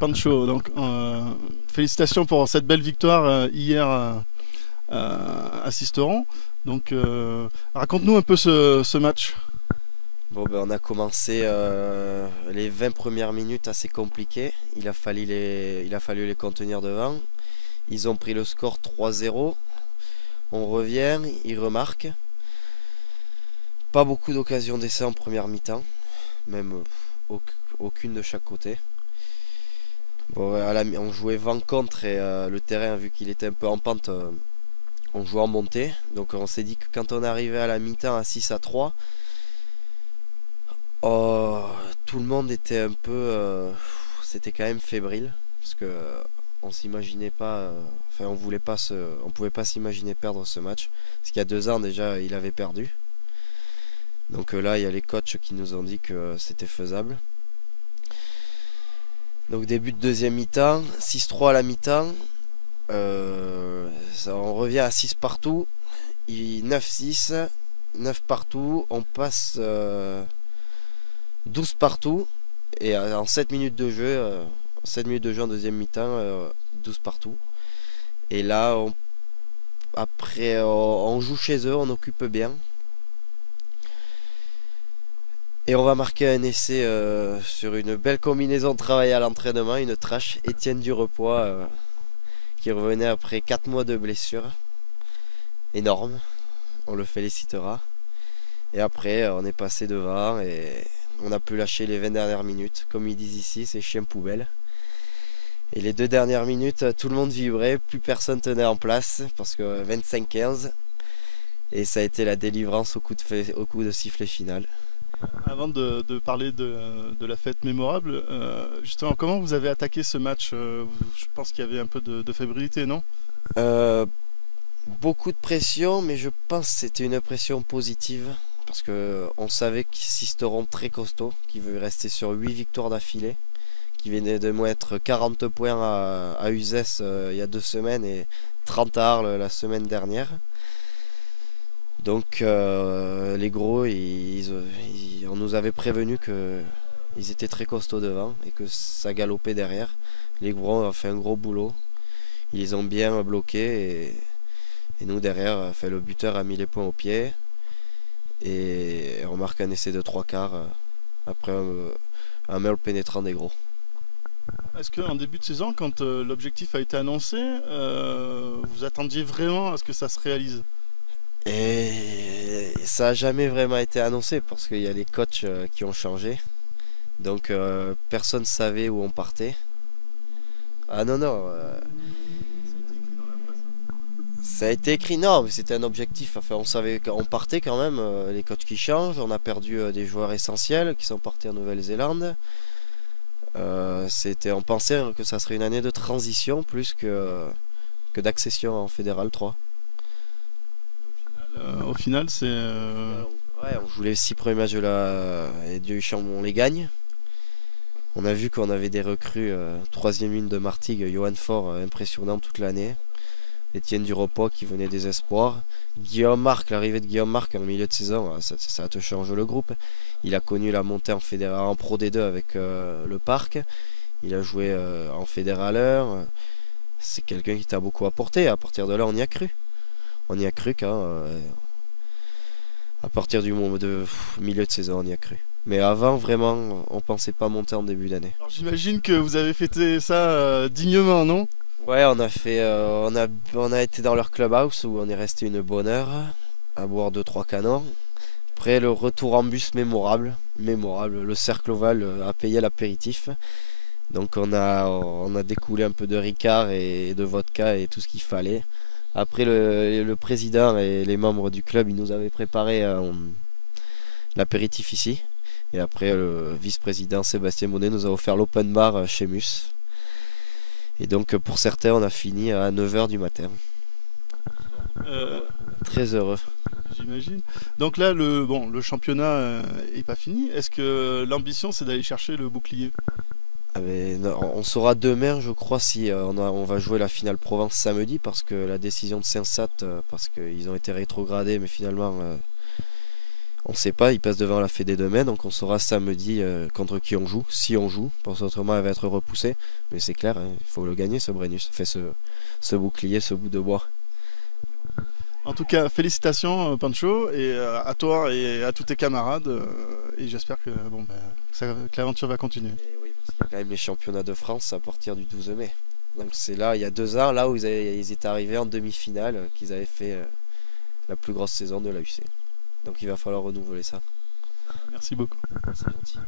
Pancho. Donc, félicitations pour cette belle victoire hier à Sisteron. Donc, raconte-nous un peu ce match. Bon, ben, on a commencé les 20 premières minutes assez compliquées. Il a fallu les contenir devant. Ils ont pris le score 3-0. On revient, ils remarquent. Pas beaucoup d'occasions d'essai en première mi-temps, même aucune de chaque côté. Bon, on jouait vent contre et le terrain, vu qu'il était un peu en pente, on jouait en montée. Donc on s'est dit que quand on arrivait à la mi-temps à 6-3, oh, tout le monde était un peu. C'était quand même fébrile. Parce que on s'imaginait pas. Enfin, on pouvait pas s'imaginer perdre ce match. Parce qu'il y a 2 ans déjà, il avait perdu. Donc là, il y a les coachs qui nous ont dit que c'était faisable. Donc début de deuxième mi-temps, 6-3 à la mi-temps. On revient à 6 partout. 9-6, 9 partout. On passe 12 partout. Et en 7 minutes de jeu, 7 minutes de jeu en deuxième mi-temps, 12 partout. Et là, après, on joue chez eux, on occupe bien. Et on va marquer un essai sur une belle combinaison de travail à l'entraînement, une trash. Étienne Durepoix qui revenait après 4 mois de blessure. Énorme, on le félicitera. Et après, on est passé devant et on a pu lâcher les 20 dernières minutes. Comme ils disent ici, c'est chien poubelle. Et les 2 dernières minutes, tout le monde vibrait, plus personne tenait en place parce que 25-15. Et ça a été la délivrance au coup de sifflet final. Avant de parler de la fête mémorable, justement, comment vous avez attaqué ce match? Je pense qu'il y avait un peu de fébrilité, non? Euh, Beaucoup de pression, mais je pense que c'était une pression positive. Parce que on savait qu'ils seront très costauds, qu'ils veulent rester sur 8 victoires d'affilée, qui venaient de mettre 40 points à Uzès il y a 2 semaines et 30 à Arles la semaine dernière. Donc les gros, on nous avait prévenu que ils étaient très costauds devant et que ça galopait derrière. Les gros ont fait un gros boulot. Ils les ont bien bloqués et nous derrière, enfin, le buteur a mis les points au pied et on marque un essai de 3 quarts après un mail pénétrant des gros. Est-ce qu'en début de saison, quand l'objectif a été annoncé, vous attendiez vraiment à ce que ça se réalise? Et ça n'a jamais vraiment été annoncé parce qu'il y a les coachs qui ont changé. Donc personne ne savait où on partait. Ah non, non, ça a été écrit, non, mais c'était un objectif. Enfin, on savait qu'on partait quand même, les coachs qui changent. On a perdu des joueurs essentiels qui sont partis en Nouvelle-Zélande. On pensait que ça serait une année de transition plus que d'accession en Fédéral 3. Au final, c'est Au final, on joue les 6 premiers matchs et Dieu Champ, on les gagne. On a vu qu'on avait des recrues, troisième ligne de Martigues, Johan Fort, impressionnant toute l'année. Étienne Durepoix qui venait des espoirs. Guillaume Marc, l'arrivée de Guillaume Marc en milieu de saison, ça te change le groupe. Il a connu la montée en fédéral, en Pro D2 avec le Parc. Il a joué en fédéraleur. C'est quelqu'un qui t'a beaucoup apporté. À partir de là, on y a cru. On y a cru quand, à partir du moment de milieu de saison, on y a cru. Mais avant, vraiment, on pensait pas monter en début d'année. Alors, j'imagine que vous avez fêté ça dignement, non? Ouais, on a été dans leur clubhouse où on est resté une bonne heure à boire 2 3 canons. Après le retour en bus mémorable, mémorable. Le cercle ovale a payé l'apéritif. Donc on a découlé un peu de Ricard et de vodka et tout ce qu'il fallait. Après le président et les membres du club, ils nous avaient préparé l'apéritif ici. Et après le vice-président Sébastien Monet nous a offert l'open bar chez Mus. Et donc pour certains, on a fini à 9 h du matin. Euh, Très heureux. J'imagine. Donc là, le championnat est pas fini. Est-ce que l'ambition, c'est d'aller chercher le bouclier? Ah, mais non, on saura demain, je crois, si on va jouer la finale Provence samedi, parce que la décision de Saint-Sat, parce qu'ils ont été rétrogradés, mais finalement, On ne sait pas, il passe devant la Fédé demain, donc on saura samedi contre qui on joue, si on joue, parce qu'autrement elle va être repoussée. Mais c'est clair, hein, il faut le gagner ce Brennus, fait ce bouclier, ce bout de bois. En tout cas, félicitations Pancho, et à toi et à tous tes camarades. Et j'espère que, bon, ben, que l'aventure va continuer. Et oui, parce qu'il y a quand même les championnats de France à partir du 12 mai. Donc c'est là, il y a 2 ans, là où ils étaient arrivés en demi-finale, qu'ils avaient fait la plus grosse saison de l'AUC. Donc il va falloir renouveler ça. Merci beaucoup. C'est gentil.